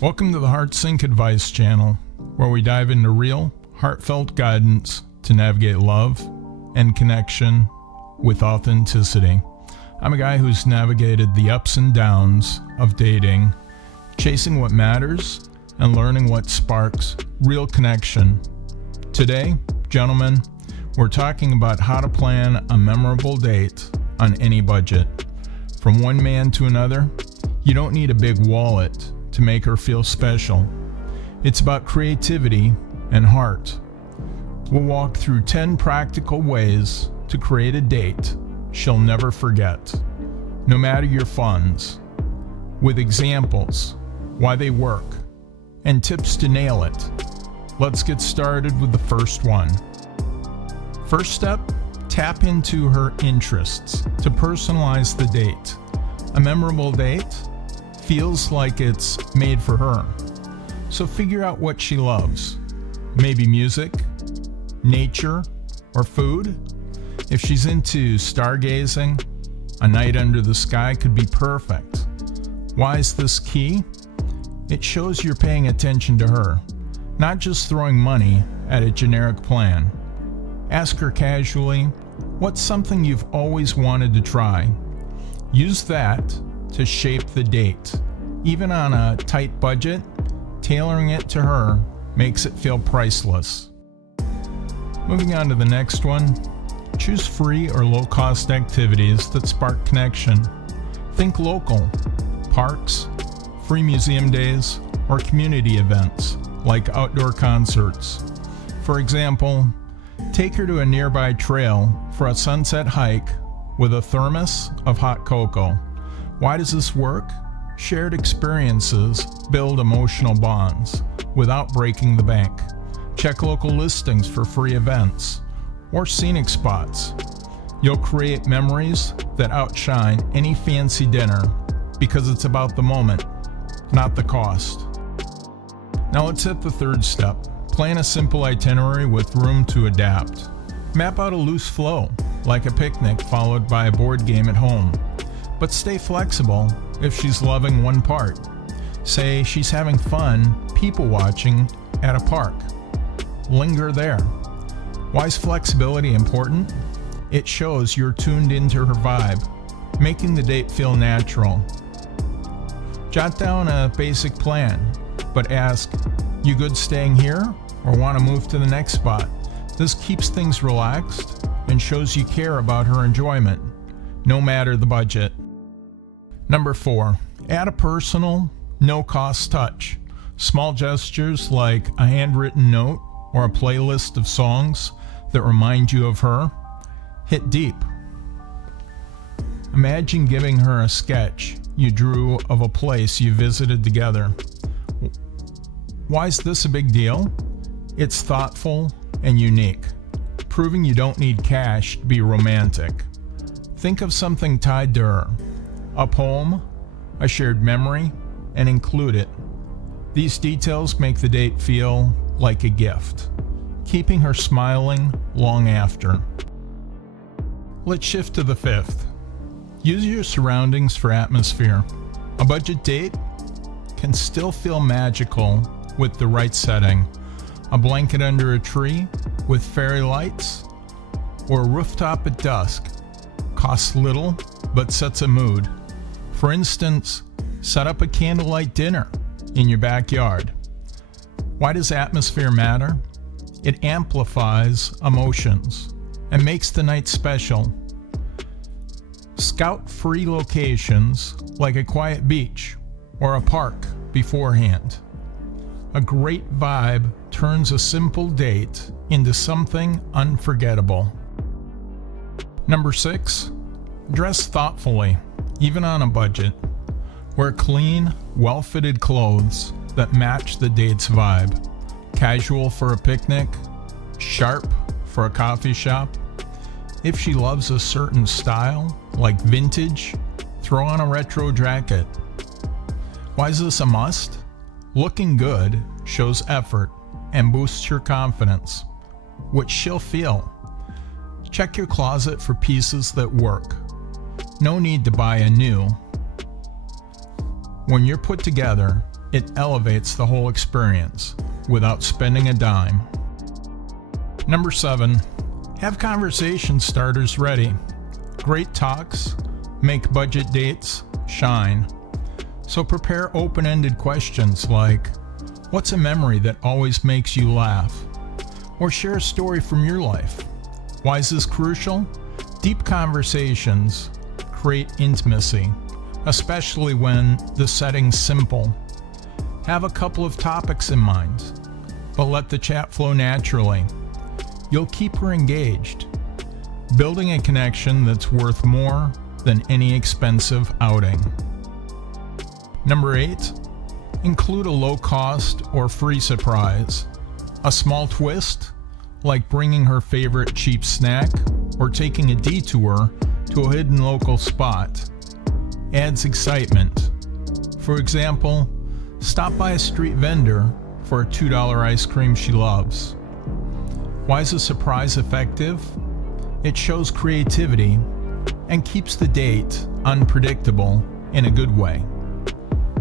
Welcome to the HeartSync Advice channel, where we dive into real, heartfelt guidance to navigate love and connection with authenticity. I'm a guy who's navigated the ups and downs of dating, chasing what matters, and learning what sparks real connection. Today, gentlemen, we're talking about how to plan a memorable date on any budget. From one man to another, you don't need a big wallet to make her feel special. It's about creativity and heart. We'll walk through 10 practical ways to create a date she'll never forget, no matter your funds, with examples, why they work, and tips to nail it. Let's get started with the first one. First step, tap into her interests to personalize the date. A memorable date feels like it's made for her. So figure out what she loves. Maybe music, nature, or food. If she's into stargazing, a night under the sky could be perfect. Why is this key? It shows you're paying attention to her, not just throwing money at a generic plan. Ask her casually, what's something you've always wanted to try? Use that to shape the date. Even on a tight budget, tailoring it to her makes it feel priceless. Moving on to the next one, choose free or low-cost activities that spark connection. Think local, parks, free museum days, or community events like outdoor concerts. For example, take her to a nearby trail for a sunset hike with a thermos of hot cocoa. Why does this work? Shared experiences build emotional bonds without breaking the bank. Check local listings for free events or scenic spots. You'll create memories that outshine any fancy dinner because it's about the moment, not the cost. Now let's hit the third step. Plan a simple itinerary with room to adapt. Map out a loose flow, like a picnic followed by a board game at home. But stay flexible if she's loving one part. Say she's having fun people watching at a park. Linger there. Why is flexibility important? It shows you're tuned into her vibe, making the date feel natural. Jot down a basic plan, but ask, you good staying here or want to move to the next spot? This keeps things relaxed and shows you care about her enjoyment, no matter the budget. Number 4, add a personal, no-cost touch. Small gestures like a handwritten note or a playlist of songs that remind you of her hit deep. Imagine giving her a sketch you drew of a place you visited together. Why is this a big deal? It's thoughtful and unique, proving you don't need cash to be romantic. Think of something tied to her. A poem, a shared memory, and include it. These details make the date feel like a gift, keeping her smiling long after. Let's shift to the fifth. Use your surroundings for atmosphere. A budget date can still feel magical with the right setting. A blanket under a tree with fairy lights, or a rooftop at dusk costs little but sets a mood. For instance, set up a candlelight dinner in your backyard. Why does atmosphere matter? It amplifies emotions and makes the night special. Scout free locations like a quiet beach or a park beforehand. A great vibe turns a simple date into something unforgettable. Number 6, dress thoughtfully, even on a budget. Wear clean, well-fitted clothes that match the date's vibe. Casual for a picnic, sharp for a coffee shop. If she loves a certain style, like vintage, throw on a retro jacket. Why is this a must? Looking good shows effort and boosts your confidence, which she'll feel. Check your closet for pieces that work. No need to buy a new. When you're put together, it elevates the whole experience without spending a dime. Number 7, have conversation starters ready. Great talks make budget dates shine. So prepare open-ended questions like, what's a memory that always makes you laugh? Or share a story from your life. Why is this crucial? Deep conversations create intimacy, especially when the setting's simple. Have a couple of topics in mind, but let the chat flow naturally. You'll keep her engaged, building a connection that's worth more than any expensive outing. Number 8, include a low-cost or free surprise. A small twist, like bringing her favorite cheap snack or taking a detour to a hidden local spot, adds excitement. For example, stop by a street vendor for a $2 ice cream she loves. Why is a surprise effective? It shows creativity and keeps the date unpredictable in a good way.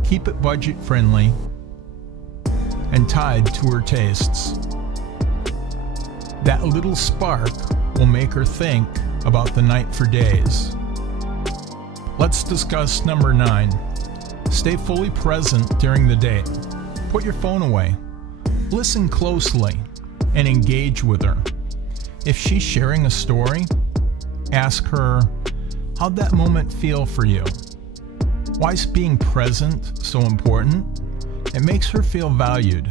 Keep it budget-friendly and tied to her tastes. That little spark will make her think about the night for days. Let's discuss number 9. Stay fully present during the date. Put your phone away. Listen closely and engage with her. If she's sharing a story, ask her, how'd that moment feel for you? Why is being present so important? It makes her feel valued,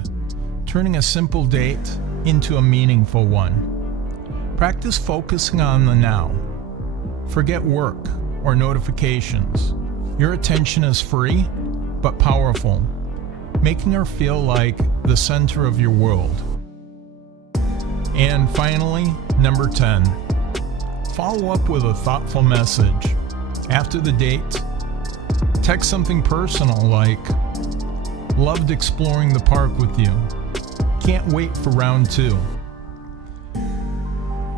turning a simple date into a meaningful one. Practice focusing on the now. Forget work or notifications. Your attention is free, but powerful, making her feel like the center of your world. And finally, number 10, follow up with a thoughtful message. After the date, text something personal like, loved exploring the park with you. Can't wait for round 2.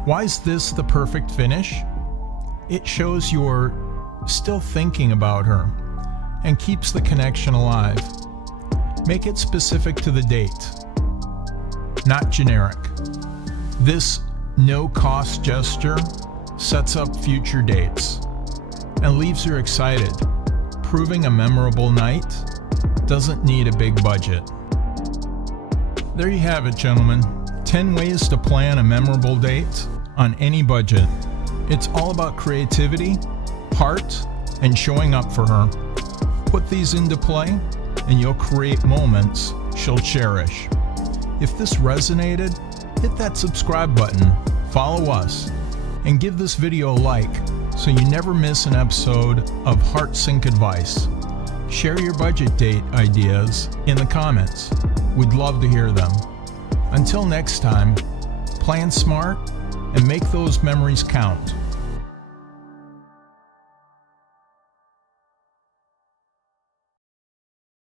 Why is this the perfect finish? It shows you're still thinking about her and keeps the connection alive. Make it specific to the date, not generic. This no-cost gesture sets up future dates and leaves her excited, proving a memorable night doesn't need a big budget. There you have it, gentlemen. 10 ways to plan a memorable date on any budget. It's all about creativity, heart, and showing up for her. Put these into play, and you'll create moments she'll cherish. If this resonated, hit that subscribe button, follow us, and give this video a like so you never miss an episode of HeartSync advice. Share your budget date ideas in the comments. We'd love to hear them. Until next time, plan smart and make those memories count.